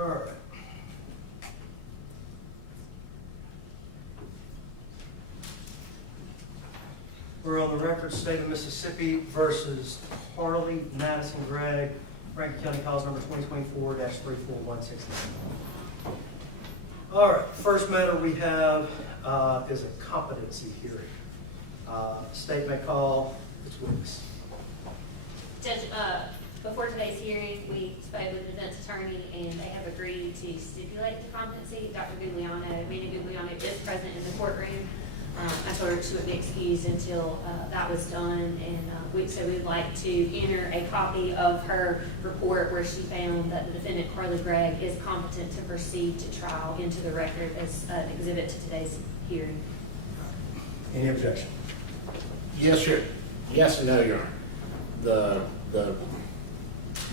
All right. We're on the record, State of Mississippi versus Harley, Madison, Gregg, Rankin County Cause number 2024-34169. All right, first matter we have is a competency hearing. State may call its witness. Judge, before today's hearing, we spoke with the defense attorney and they have agreed to stipulate the competency. Dr. Gugliano, Mina Gugliano is present in the courtroom. I told her she would be excused until that was done, and so we'd like to enter a copy of her report where she found that the defendant, Carly Gregg, is competent to proceed to trial into the record as an exhibit to today's hearing. Any objection? Yes, sir. Yes and no, Your Honor.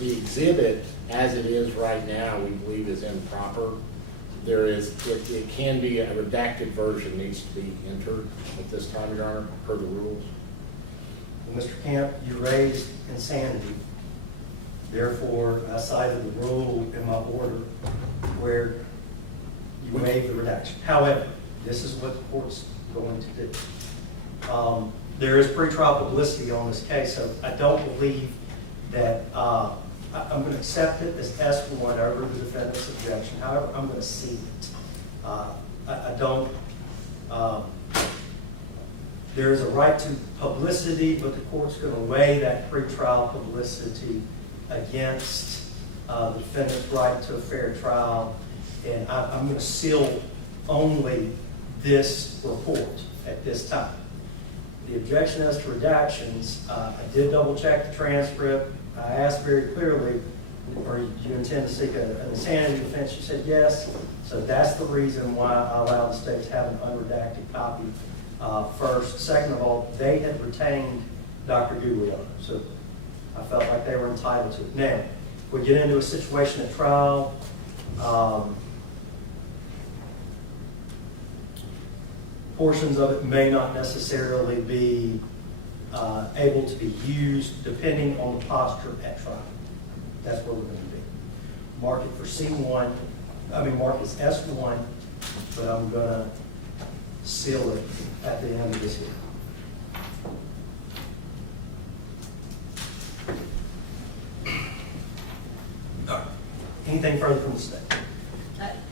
The exhibit, as it is right now, we believe is improper. There is, it can be a redacted version needs to be entered at this time, Your Honor, per the rules. Well, Mr. Kemp, you raised insanity. Therefore, I cited the rule in my order where you waive the redaction. However, this is what the court's going to do. There is pretrial publicity on this case, so I don't believe that I'm going to accept it as S1 over the defendant's objection. However, I'm going to see it. I don't. There is a right to publicity, but the court's going to weigh that pretrial publicity against the defendant's right to a fair trial, and I'm going to seal only this report at this time. The objection as to redactions, I did double check the transcript. I asked very clearly, or do you intend to seek an insanity defense? She said yes. So that's the reason why I allowed the state to have an unredacted copy first. Second of all, they had retained Dr. Gugliano, so I felt like they were entitled to it. Now, if we get into a situation at trial, portions of it may not necessarily be able to be used depending on the posture at trial. That's where we're going to be. Mark it for C1, mark it as S1, but I'm going to seal it at the end of this year. All right. Anything further from the state?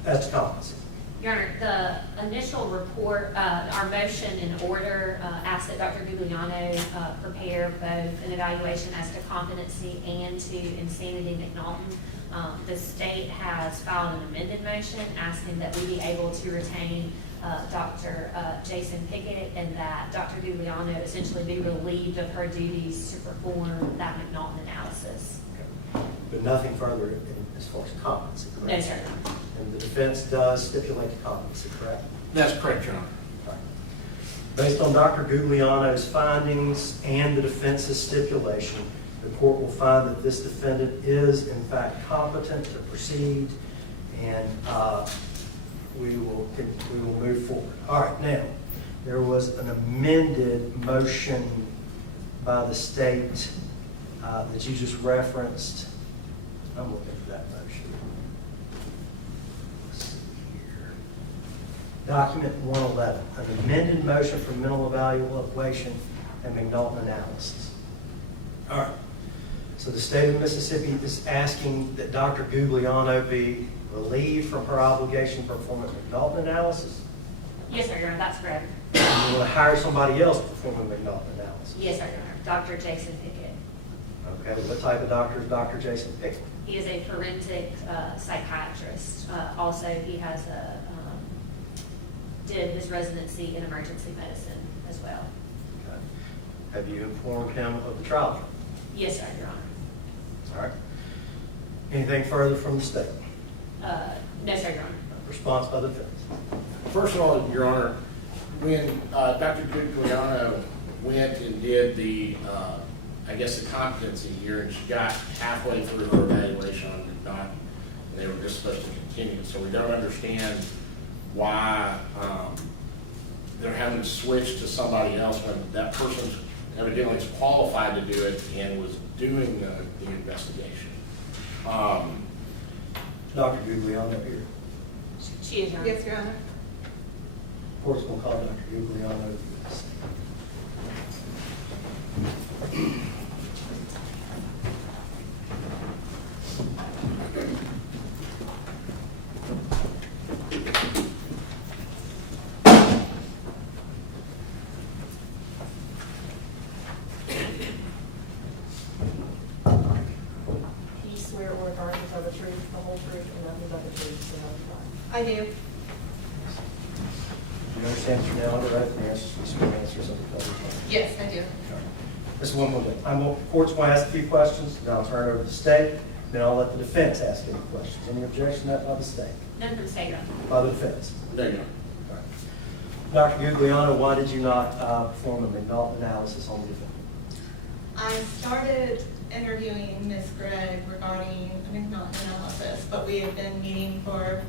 As to competency. Your Honor, the initial report, our motion in order asked that Dr. Gugliano prepare both an evaluation as to competency and to insanity McNaughton. The state has filed an amended motion asking that we be able to retain Dr. Jason Pickett and that Dr. Gugliano essentially be relieved of her duties to perform that McNaughton analysis. Okay. But nothing further as far as competency, correct? No, sir. And the defense does stipulate the competency, correct? That's correct, Your Honor. Right. Based on Dr. Gugliano's findings and the defense's stipulation, the court will find that this defendant is in fact competent to proceed, and we will move forward. All right, now, there was an amended motion by the state that you just referenced. I'm looking for that motion. Let's see here. Document 111, an amended motion for mental evaluation and McNaughton analysis. All right. So the state of Mississippi is asking that Dr. Gugliano be relieved from her obligation to perform a McNaughton analysis. Yes, sir, Your Honor, that's correct. You want to hire somebody else to perform a McNaughton analysis. Yes, sir, Your Honor. Dr. Jason Pickett. Okay, what type of doctor is Dr. Jason Pickett? He is a forensic psychiatrist. Also, he has did his residency in emergency medicine as well. Okay. Have you informed him of the trial? Yes, sir, Your Honor. All right. Anything further from the state? No, sir, Your Honor. Response by the defense. First of all, Your Honor, when Dr. Gugliano went and did the, the competency hearing, she got halfway through her evaluation on McNaughton, and they were just supposed to continue. So we don't understand why they're having to switch to somebody else when that person evidently is qualified to do it and was doing the investigation. Dr. Guglielmo here. She is, Your Honor. Yes, Your Honor. Court's going to call Dr. Guglielmo. Do you swear or regard to tell the truth, the whole truth, and nothing but the truth, so help you God? I do. You understand that you're now under oath, and you swear to answer some questions. Yes, I do. This is one more thing. Court's going to ask a few questions, then I'll turn it over to the state, then I'll let the defense ask any questions. Any objection to that by the state? None from the state, Your Honor. By the defense? There you go. All right. Dr. Guglielmo, why did you not perform a McNaughton analysis on the defendant? I started interviewing Ms. Gregg regarding a McNaughton analysis, but we had been meeting for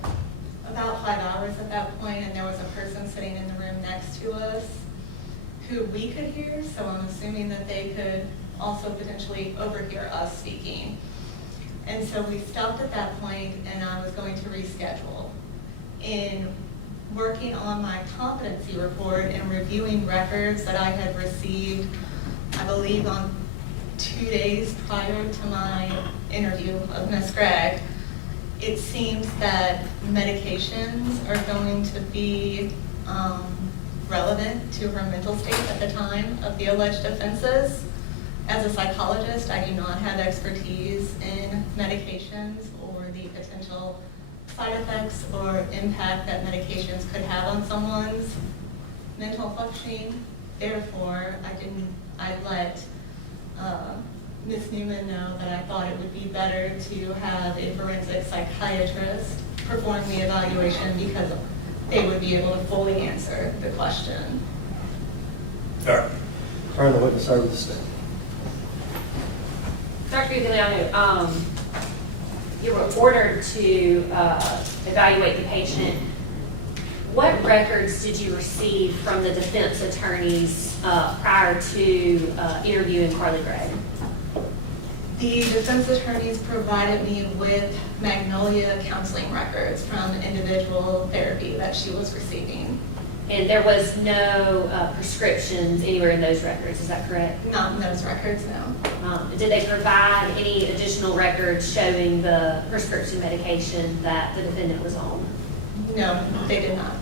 about 5 hours at that point, and there was a person sitting in the room next to us who we could hear, so I'm assuming that they could also potentially overhear us speaking. And so we stopped at that point, and I was going to reschedule. In working on my competency report and reviewing records that I had received, I believe on 2 days prior to my interview of Ms. Gregg, it seems that medications are going to be relevant to her mental state at the time of the alleged offenses. As a psychologist, I do not have expertise in medications or the potential side effects or impact that medications could have on someone's mental functioning. Therefore, I let Ms. Newman know that I thought it would be better to have a forensic psychiatrist perform the evaluation because they would be able to fully answer the question. All right. Turn the witness over to the state. Dr. Guglielmo, you were ordered to evaluate the patient. What records did you receive from the defense attorneys prior to interviewing Carly Gregg? The defense attorneys provided me with Magnolia counseling records from individual therapy that she was receiving. And there was no prescriptions anywhere in those records, is that correct? Not in those records, no. Did they provide any additional records showing the prescription medication that the defendant was on? No, they did not.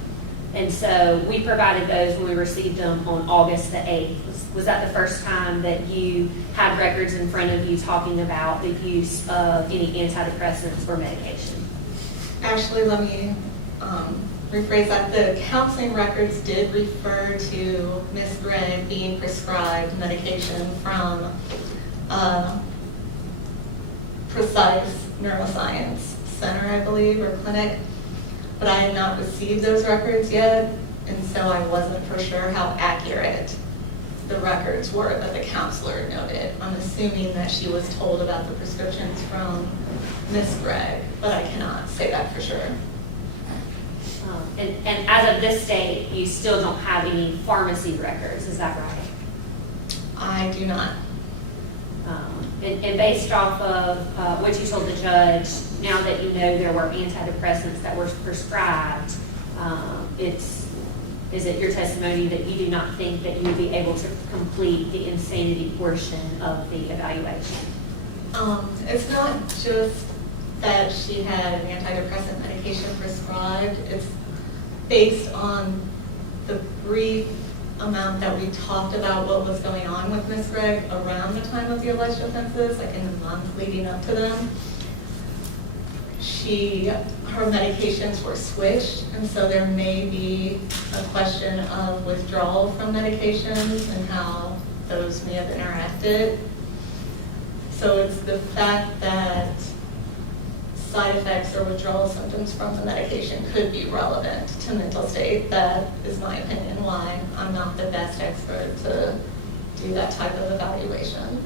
And so we provided those when we received them on August the 8th. Was that the first time that you had records in front of you talking about the use of any antidepressants or medication? Actually, let me rephrase that. The counseling records did refer to Ms. Gregg being prescribed medication from Precise Neuroscience Center, I believe, or clinic. But I had not received those records yet, and so I wasn't for sure how accurate the records were that the counselor noted. I'm assuming that she was told about the prescriptions from Ms. Gregg, but I cannot say that for sure. And as of this date, you still don't have any pharmacy records, is that right? I do not. And based off of what you told the judge, now that you know there were antidepressants that were prescribed, is it your testimony that you do not think that you would be able to complete the insanity portion of the evaluation? It's not just that she had an antidepressant medication prescribed. It's based on the brief amount that we talked about what was going on with Ms. Gregg around the time of the alleged offenses, like in the month leading up to them. Her medications were switched, and so there may be a question of withdrawal from medications and how those may have interacted. So it's the fact that side effects or withdrawal symptoms from the medication could be relevant to mental state. That is my opinion, why I'm not the best expert to do that type of evaluation.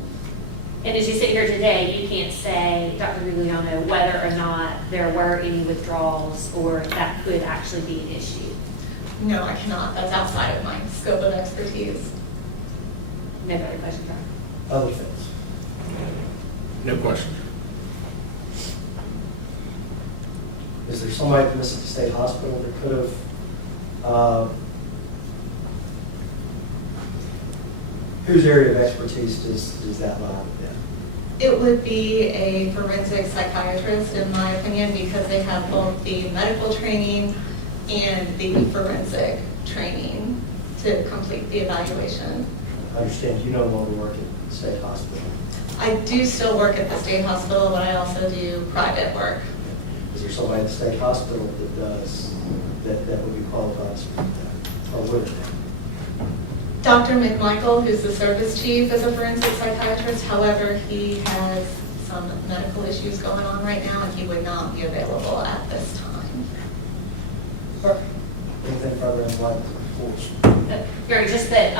And as you sit here today, you can't say, Dr. Guglielmo, whether or not there were any withdrawals or that could actually be an issue. No, I cannot. That's outside of my scope of expertise. No further questions, Dr. Other things. No question. Is there somebody at Mississippi State Hospital that could have, whose area of expertise does that lie within? It would be a forensic psychiatrist, in my opinion, because they have both the medical training and the forensic training to complete the evaluation. I understand you no longer work at the state hospital. I do still work at the state hospital, but I also do private work. Is there somebody at the state hospital that does, that would be qualified to speak to that? Or would it? Dr. McMichael, who's the service chief, is a forensic psychiatrist. However, he has some medical issues going on right now, and he would not be available at this time. Anything further in line with Gary, just that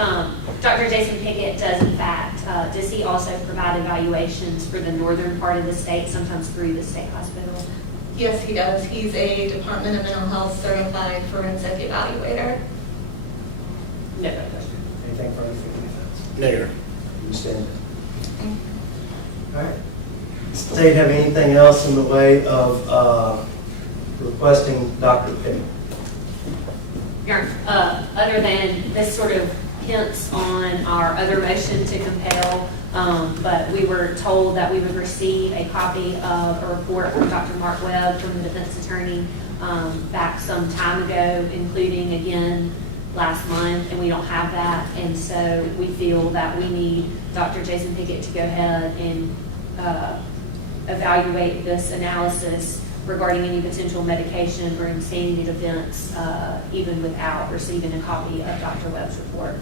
Dr. Jason Pickett does in fact, does he also provide evaluations for the northern part of the state, sometimes through the state hospital? Yes, he does. He's a Department of Mental Health certified forensic evaluator. No further question. anything further from the defense? Negative. You stand. All right. State have anything else in the way of requesting Dr. Pickett? Your Honor, other than this sort of hints on our other motion to compel, but we were told that we would receive a copy of a report from Dr. Mark Webb, from the defense attorney, back some time ago, including again last month, and we don't have that. And so we feel that we need Dr. Jason Pickett to go ahead and evaluate this analysis regarding any potential medication or insanity defense, even without receiving a copy of Dr. Webb's report.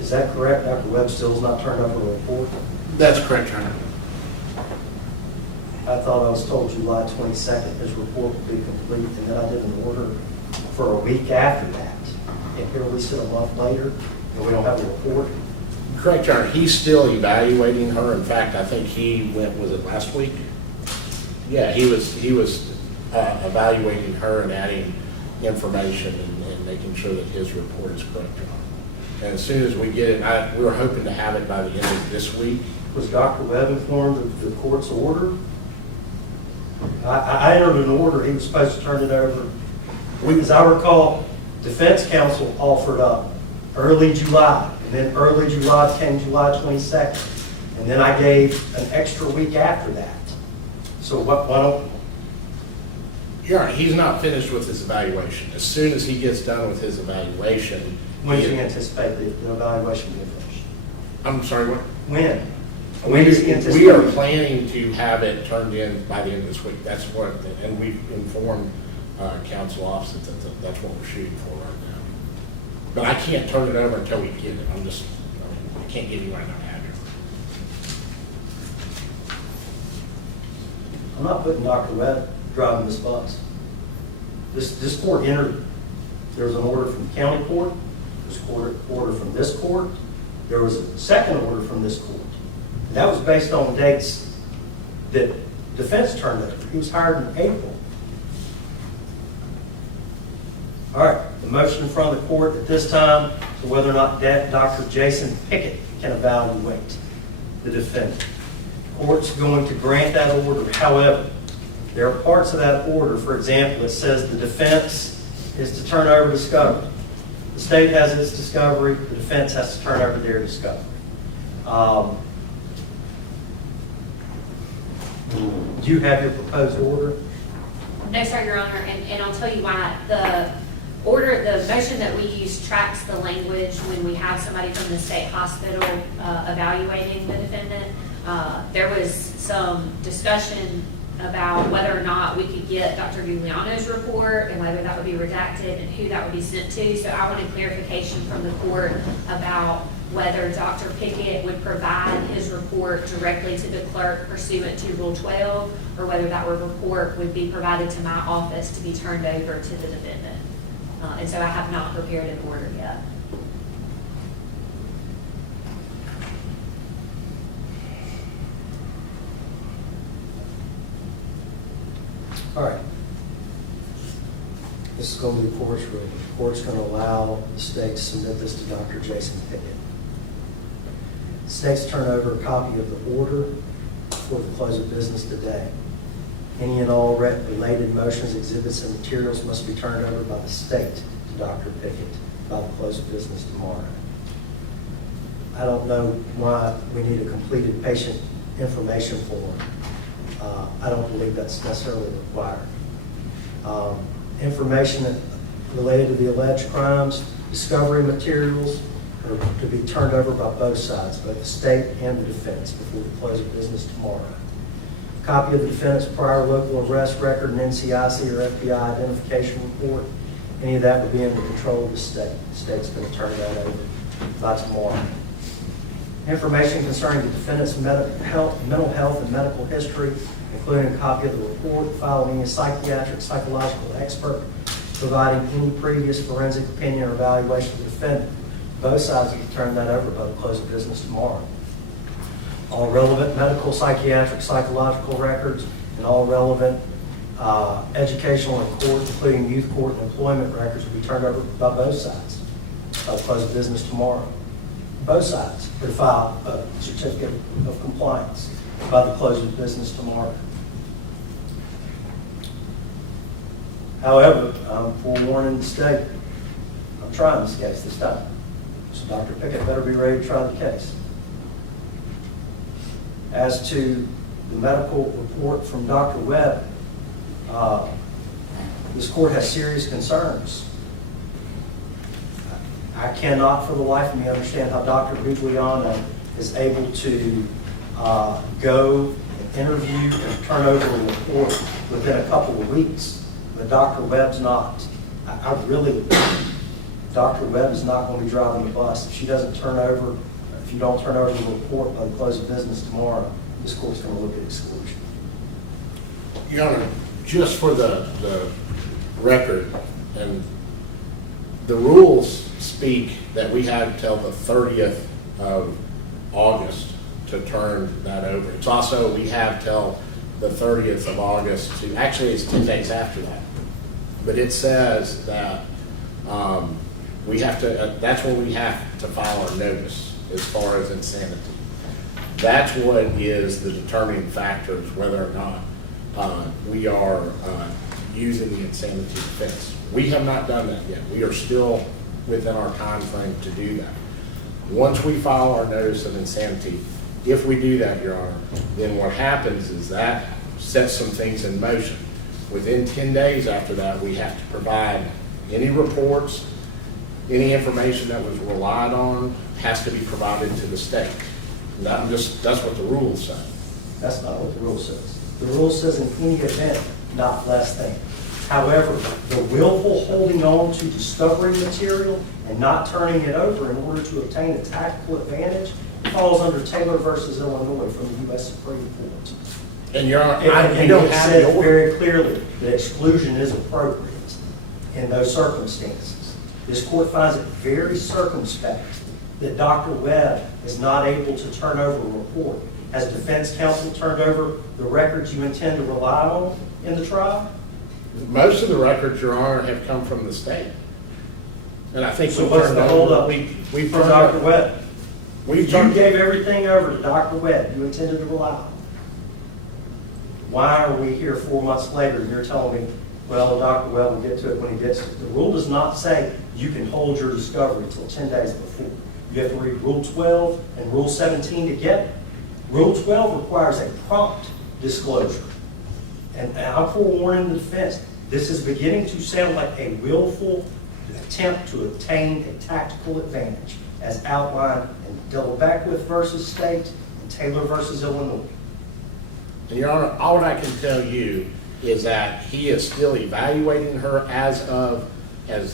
Is that correct? Dr. Webb still has not turned over a report? That's correct, Your Honor. I thought I was told July 22nd his report would be complete, and then I did an order for a week after that. And here we sit a month later, and we don't have a report. Correct, Your Honor. He's still evaluating her. In fact, I think he went, was it last week? Yeah, he was evaluating her and adding information and making sure that his report is correct, Your Honor. And as soon as we get it, we were hoping to have it by the end of this week. Was Dr. Webb informed of the court's order? I entered an order, he was supposed to turn it over. As I recall, defense counsel offered up early July, and then early July came July 22nd. And then I gave an extra week after that. So why don't, Your Honor, he's not finished with his evaluation. As soon as he gets done with his evaluation. when do you anticipate the evaluation being finished? I'm sorry, what? When? When does he anticipate? We are planning to have it turned in by the end of this week. That's what, and we've informed council opposite that that's what we're shooting for right now. But I can't turn it over until we get it. I can't give you right now, Andrew. I'm not putting Dr. Webb driving this bus. This court entered, there was an order from the county court, there was an order from this court, there was a second order from this court. And that was based on dates that defense turned over. He was hired in April. All right, the motion in front of the court at this time to whether or not Dr. Jason Pickett can evaluate the defendant. The court's going to grant that order. However, there are parts of that order, for example, it says the defense is to turn over discovery. The state has its discovery, the defense has to turn over their discovery. Do you have your proposed order? No, sir, Your Honor, and I'll tell you why. The order, the motion that we use tracks the language when we have somebody from the state hospital evaluating the defendant. There was some discussion about whether or not we could get Dr. Giuliano's report and whether that would be redacted and who that would be sent to. So I wanted clarification from the court about whether Dr. Pickett would provide his report directly to the clerk pursuant to Rule 12, or whether that report would be provided to my office to be turned over to the defendant. And so I have not prepared an order yet. All right. This is going to be the court's ruling. The court's going to allow the state to submit this to Dr. Jason Pickett. The state's turn over a copy of the order before the close of business today. Any and all related motions, exhibits, and materials must be turned over by the state to Dr. Pickett by the close of business tomorrow. I don't know why we need a completed patient information form. I don't believe that's necessarily required. Information related to the alleged crimes, discovery materials are to be turned over by both sides, both the state and the defense, before the close of business tomorrow. Copy of the defendant's prior local arrest record and NCIC or FBI identification report. Any of that would be under control of the state. The state's going to turn that over by tomorrow. Information concerning the defendant's mental health and medical history, including a copy of the report, file of any psychiatric, psychological expert, providing any previous forensic opinion or evaluation of the defendant. Both sides will turn that over by the close of business tomorrow. All relevant medical, psychiatric, psychological records, and all relevant educational and court, including youth court and employment records, will be turned over by both sides by the close of business tomorrow. Both sides will file a certificate of compliance by the close of business tomorrow. However, I'm forewarning the state, I'm trying this case this time. So Dr. Pickett better be ready to try the case. As to the medical report from Dr. Webb, this court has serious concerns. I cannot for the life of me understand how Dr. Guglielmo is able to go and interview and turn over a report within a couple of weeks, but Dr. Webb's not. I really, Dr. Webb is not going to be driving the bus. If she doesn't turn over, if you don't turn over the report by the close of business tomorrow, this court's going to look at exclusion. Your Honor, just for the record, and the rules speak that we have till the 30th of August to turn that over. It's also, we have till the 30th of August to, actually it's 10 days after that. But it says that we have to, that's when we have to file our notice as far as insanity. That's what is the determining factors whether or not we are using the insanity defense. We have not done that yet. We are still within our time frame to do that. Once we file our notice of insanity, if we do that, Your Honor, then what happens is that sets some things in motion. Within 10 days after that, we have to provide any reports, any information that was relied on has to be provided to the state. That's what the rules say. That's not what the rule says. The rule says in any event, not less than. However, the willful holding on to discovery material and not turning it over in order to obtain a tactical advantage falls under Taylor versus Illinois from the U.S. Supreme Court. And Your Honor, And I don't it have says the order. very clearly that exclusion is appropriate in those circumstances. This court finds it very circumspect that Dr. Webb is not able to turn over a report. Has defense counsel turned over the records you intend to rely on in the trial? Most of the records, Your Honor, have come from the state. And I think So we've what's turned the over- holdup we've for turned Dr. over- Webb? We've You turned, gave everything over to Dr. Webb you intended to rely on. Why are we here 4 months later and you're telling me, well, Dr. Webb will get to it when he gets to it? The rule does not say you can hold your discovery until 10 days before. You have to read Rule 12 and Rule 17 together. Rule 12 requires a prompt disclosure. And I'm forewarning the defense. This is beginning to sound like a willful attempt to obtain a tactical advantage, as outlined in Double Beckwith versus State and Taylor versus Illinois. and Your Honor, all I can tell you is that he is still evaluating her as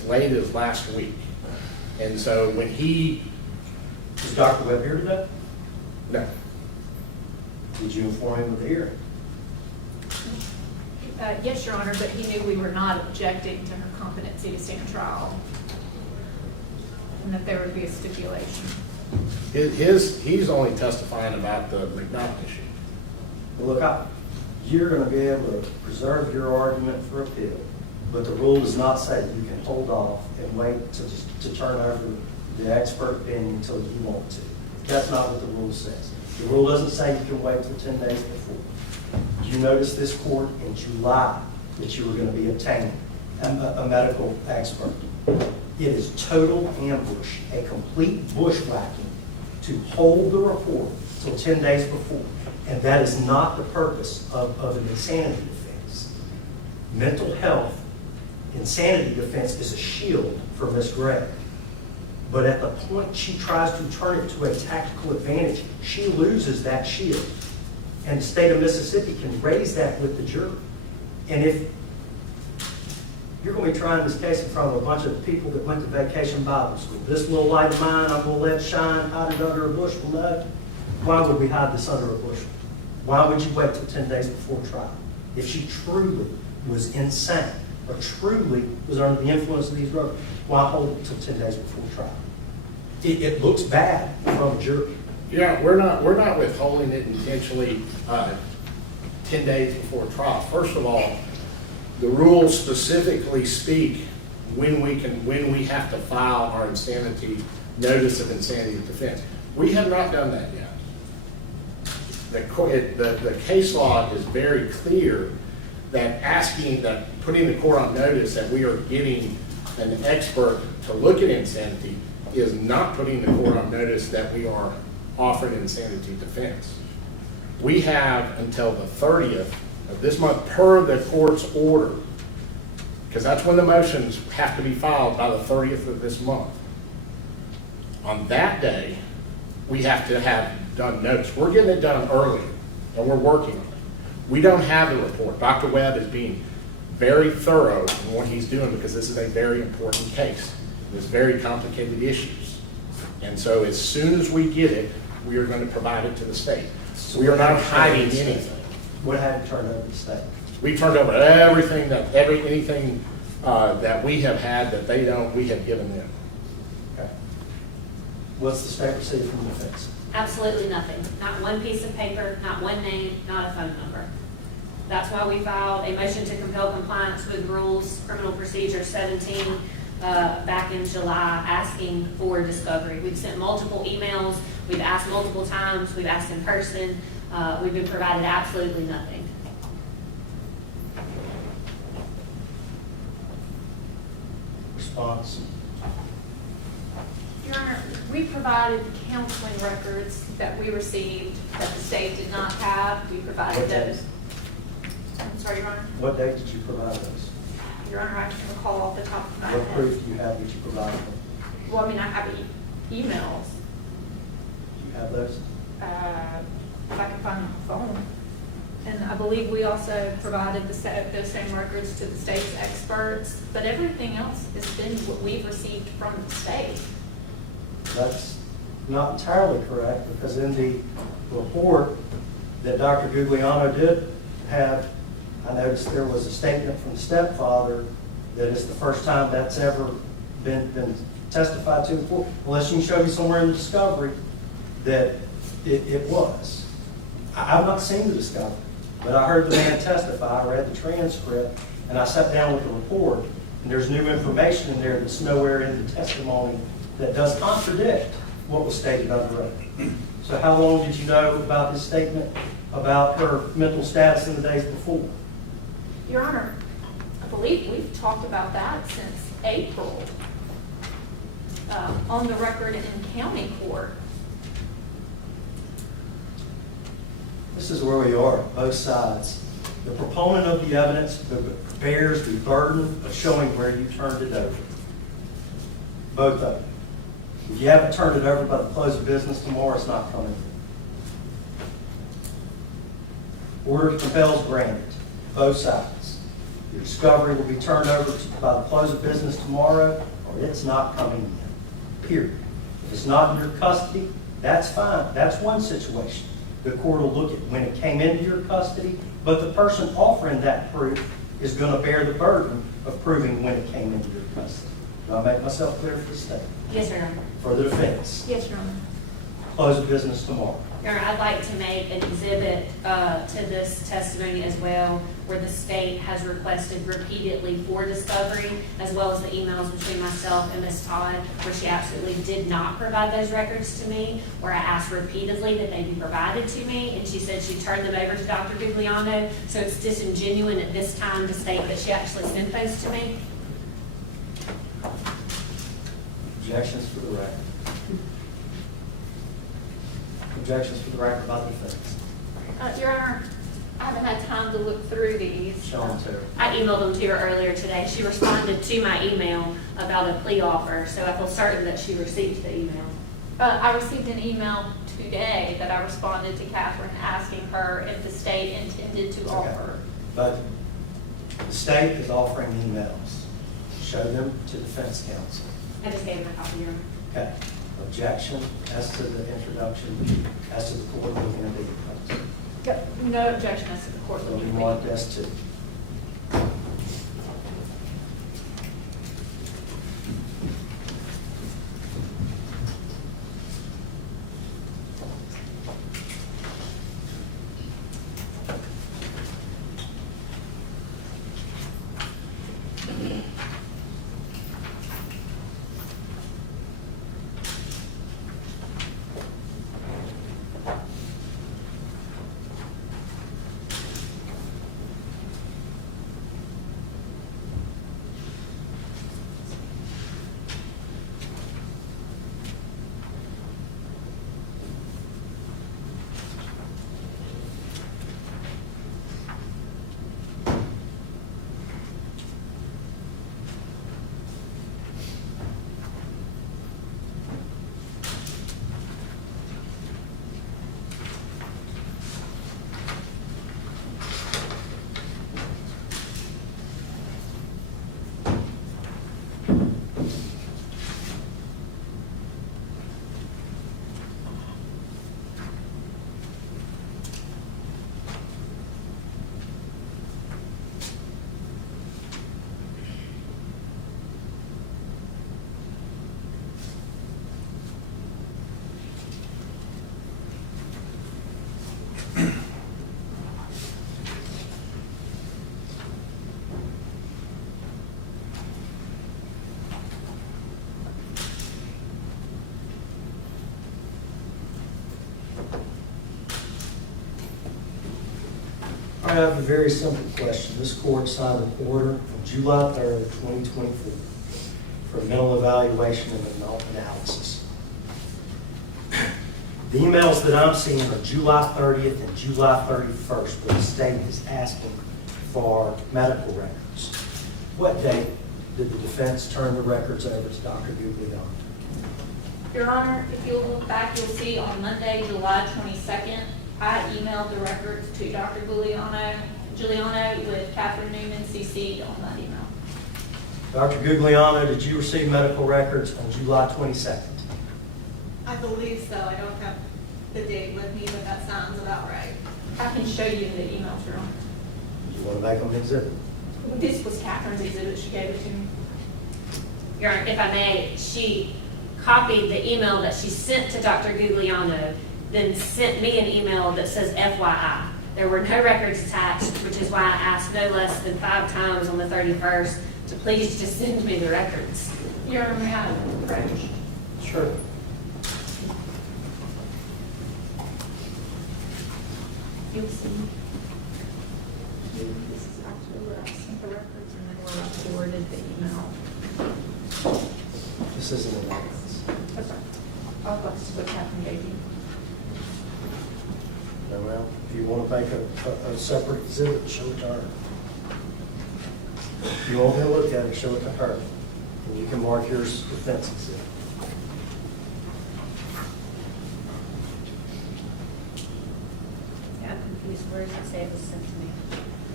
late as last week. And so when he, Is Dr. Webb here today? no, Did you inform him of the hearing? Yes, Your Honor, but he knew we were not objecting to her competency to stand trial, and that there would be a stipulation. he's only testifying about the McDonald issue. Well, look, you're going to be able to preserve your argument for appeal, but the rule does not say that you can hold off and wait to turn over the expert opinion until you want to. That's not what the rule says. The rule doesn't say you can wait till 10 days before. You noticed this court in July that you were going to be obtaining a medical expert. It is total ambush, a complete bushwhacking to hold the report till 10 days before. And that is not the purpose of an insanity defense. Mental health, insanity defense is a shield for Ms. Gregg. But at the point she tries to turn it to a tactical advantage, she loses that shield. And the state of Mississippi can raise that with the jury. And if you're going to be trying this case in front of a bunch of people that went to Vacation Bible School, this little light of mine, I'm going to let shine, hide it under a bushel. No. Why would we hide this under a bushel? Why would you wait till 10 days before trial? If she truly was insane or truly was under the influence of these drugs, why hold it till 10 days before trial? It looks bad from a jury. Yeah, we're not withholding it intentionally 10 days before trial. First of all, the rules specifically speak when we have to file our insanity notice of insanity defense. We have not done that yet. The case law is very clear that putting the court on notice that we are getting an expert to look at insanity is not putting the court on notice that we are offering insanity defense. We have until the 30th of this month per the court's order, because that's when the motions have to be filed, by the 30th of this month. On that day, we have to have done notice. We're getting it done early, and we're working on it. We don't have the report. Dr. Webb is being very thorough in what he's doing because this is a very important case. There's very complicated issues. And so as soon as we get it, we are going to provide it to the state. We are not hiding anything. What had you turned over to the state? We turned over everything anything that we have had that they don't, we have given them. Okay. What's the state received from the defense? Absolutely nothing. Not one piece of paper, not one name, not a phone number. That's why we filed a motion to compel compliance with rules, criminal procedure 17, back in July, asking for discovery. We've sent multiple emails, we've asked multiple times, we've asked in person, we've been provided absolutely nothing. Response? Your Honor, we provided counseling records that we received that the state did not have. We provided What those. date? I'm sorry, Your Honor. What date did you provide those? Your Honor, I can recall off the top of my What head. proof do you have that you provided them? Well, I mean, I have emails. Do you have those? If I can find them on the phone. And I believe we also provided those same records to the state's experts, but everything else has been what we've received from the state. That's not entirely correct, because in the report that Dr. Gugliano did have, I noticed there was a statement from the stepfather that it's the first time that's ever been testified to before, unless you can show me somewhere in the discovery that it was. I've not seen the discovery, but I heard the man testify, I read the transcript, and I sat down with the report, and there's new information in there that's nowhere in the testimony that does contradict what was stated under oath. So how long did you know about this statement about her mental status in the days before? Your Honor, I believe we've talked about that since April on the record in county court. This is where we are, both sides. The proponent of the evidence bears the burden of showing where you turned it over. Both of them. If you haven't turned it over by the close of business tomorrow, it's not coming. Order to compel is granted, both sides. Your discovery will be turned over by the close of business tomorrow, or it's not coming in, period. If it's not in your custody, that's fine. That's one situation. The court will look at when it came into your custody, but the person offering that proof is going to bear the burden of proving when it came into your custody. Do I make myself clear for the state? Yes, Your Honor. For the defense? Yes, Your Honor. close of business tomorrow. Your Honor, I'd like to make an exhibit to this testimony as well, where the state has requested repeatedly for discovery, as well as the emails between myself and Ms. Todd, where she absolutely did not provide those records to me, where I asked repeatedly that they be provided to me, and she said she turned them over to Dr. Gugliano, so it's disingenuous at this time to state that she actually sent those to me. Objections for the record. Objections for the record by the defense. Your Honor, I haven't had time to look through these. Show them to her. I emailed them to her earlier today. She responded to my email about a plea offer, so I feel certain that she received the email. I received an email today that I responded to Catherine asking her if the state intended to Okay. offer. But the state is offering emails. Show them to defense counsel. I just gave her a copy, Your Honor. Okay. Objection as to the introduction, as to the court looking at the emails. Yep. No objection as to the court Will looking be at marked the. as two. I have a very simple question. This court signed an order on July 3rd, 2024 for mental evaluation and analysis. The emails that I'm seeing are July 30th and July 31st, where the state is asking for medical records. What date did the defense turn the records over to Dr. Gugliano? Your Honor, if you'll look back, you'll see on Monday, July 22nd, I emailed the records to Dr. Giuliano with Catherine Newman CC'd on that email. Dr. Gugliano, did you receive medical records on July 22nd? I believe so. I don't have the date with me, but that sounds about right. I can show you the emails, Your Honor. Do you want to make them exhibit? This was Catherine's exhibit, she gave it to me. Your Honor, if I may, she copied the email that she sent to Dr. Gugliano, then sent me an email that says FYI. There were no records attached, which is why I asked no less than 5 times on the 31st to please just send me the records. Your Honor, may I approach? Sure. You'll see. This is actually where I sent the records and then where I forwarded the email. This isn't an evidence. That's right. I'll go to what Catherine gave you. Very well. If you want to make a separate exhibit, show it to her. If you want me to look at it, show it to her. And you can mark yours defense exhibit. Yeah, I'm confused. Where does it say it was sent to me?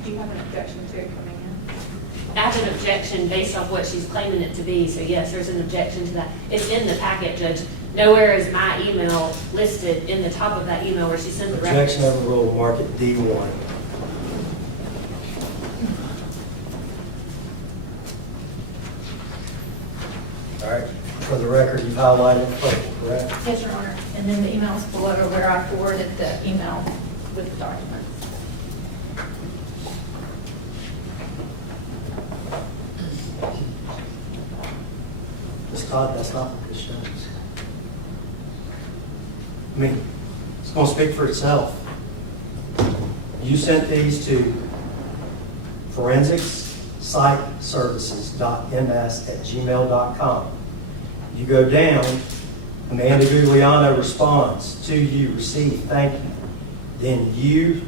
Do you have an objection to it coming in? I have an objection based off what she's claiming it to be, so yes, there's an objection to that. It's in the packet, Judge. Nowhere is my email listed in the top of that email where she sent the records. Objection overruled, mark it D1. All right, for the record, you've highlighted purple, correct? Yes, Your Honor. And then the email's below where I forwarded the email with the documents. Ms. Todd, that's not what this shows. I mean, it's going to speak for itself. You sent these to forensicspsychservices.ms@gmail.com. You go down, Amanda Gugliano responds to you, receive, thank you. Then you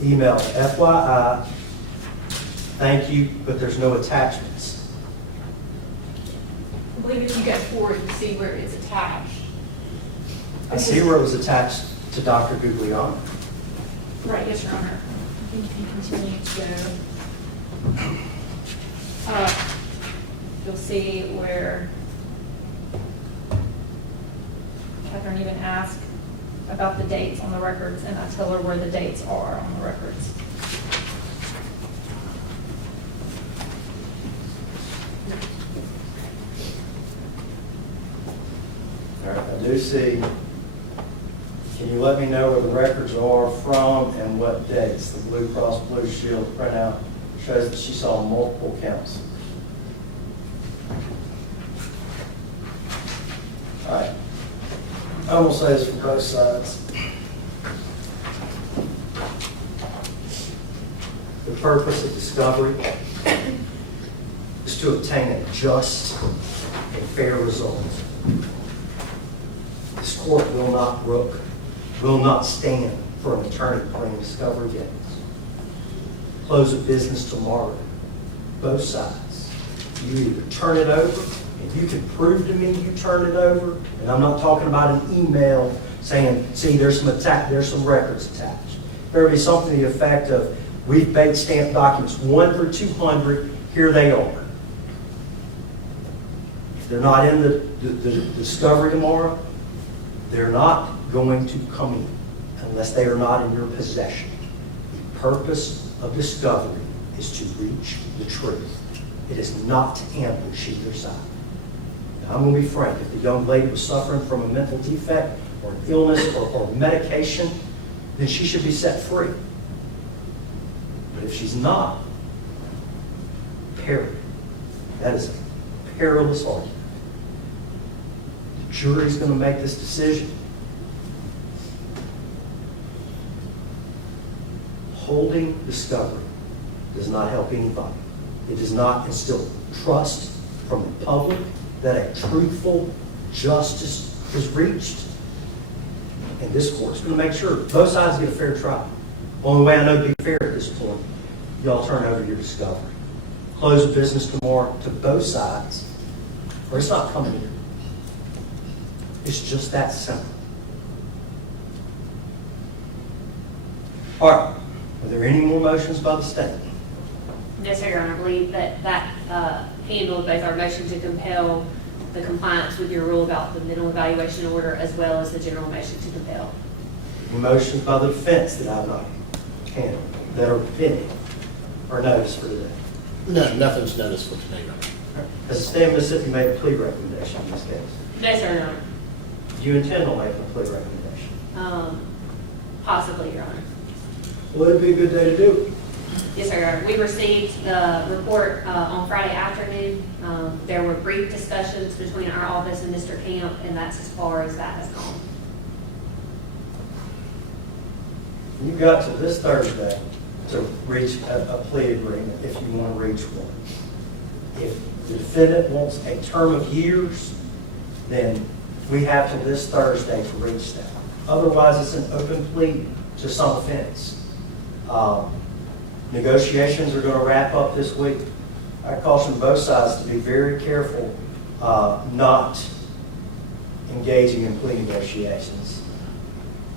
email FYI, thank you, but there's no attachments. I believe if you go forward, you see where it's attached. I see where it was attached to Dr. Gugliano. Right, yes, Your Honor. I think if you continue to go, you'll see where Catherine even asked about the dates on the records, and I tell her where the dates are on the records. All right, I do see. Can you let me know where the records are from and what dates? The Blue Cross Blue Shield printout shows that she saw multiple counts. All right. I will say this for both sides. The purpose of discovery is to obtain a just and fair result. This court will not stand for an attorney playing discovery games. Close of business tomorrow. Both sides. You either turn it over, and you can prove to me you turn it over, and I'm not talking about an email saying, see, there's some records attached. There'll be something to the effect of, we've bait stamped documents 1 through 200, here they are. If they're not in the discovery tomorrow, they're not going to come in unless they are not in your possession. The purpose of discovery is to reach the truth. It is not to ambush either side. Now, I'm going to be frank. If the young lady was suffering from a mental defect or an illness or medication, then she should be set free. But if she's not, period. That is a perilous argument. The jury's going to make this decision. Holding discovery does not help anybody. It does not instill trust from the public that a truthful justice is reached. And this court's going to make sure both sides get a fair trial. Only way I know to be fair at this point, y'all turn over your discovery. Close of business tomorrow to both sides, or it's not coming here. It's just that simple. All right. Are there any more motions by the state? Yes, sir, Your Honor. I believe that handled both our motion to compel the compliance with your rule about the mental evaluation order as well as the general motion to compel. Motions by the defense that I've not handled, that are pending, or noticed for today. No, nothing's noticed for today, Your Honor. Has the state of Mississippi made a plea recommendation in this case? No, sir, Your Honor. Do you intend on making a plea recommendation? Possibly, Your Honor. Well, it'd be a good day to do it. Yes, sir, Your Honor. We received the report on Friday afternoon. There were brief discussions between our office and Mr. Camp, and that's as far as that has gone. You've got till this Thursday to reach a plea agreement if you want to reach one. If the defendant wants a term of years, then we have till this Thursday to reach that. Otherwise, it's an open plea to some offense. Negotiations are going to wrap up this week. I caution both sides to be very careful not engaging in plea negotiations.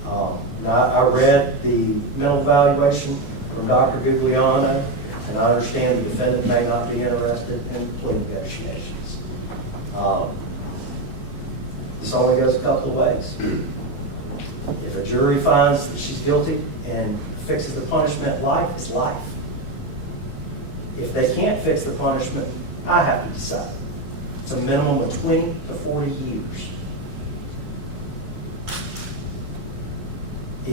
Now, I read the mental evaluation from Dr. Gugliano, and I understand the defendant may not be interested in plea negotiations. This only goes a couple of ways. If a jury finds that she's guilty and fixes the punishment, life is life. If they can't fix the punishment, I have to decide. It's a minimum of 20 to 40 years.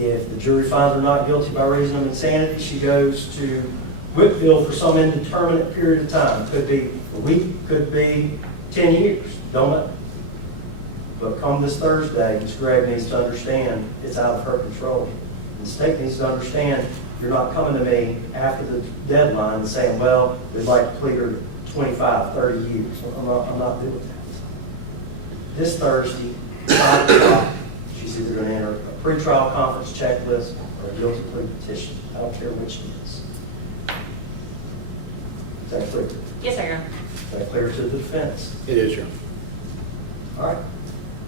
If the jury finds her not guilty by reason of insanity, she goes to Whitfield for some indeterminate period of time. Could be a week, could be 10 years, don't know. But come this Thursday, Ms. Gregg needs to understand it's out of her control. The state needs to understand you're not coming to me after the deadline and saying, well, we'd like to plead her to 25, 30 years. I'm not doing that. This Thursday, 5 o'clock, she's either going to enter a pretrial conference checklist or a guilty plea petition. I don't care which it is. Is that clear? Yes, sir, Your Honor. Is that clear to the defense? It is, Your Honor. All right.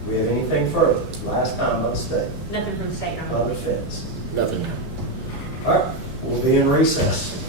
Do we have anything further? Last time by the state, Nothing from the state, Your by Honor. the defense. Nothing, Your Honor. All right, we'll be in recess.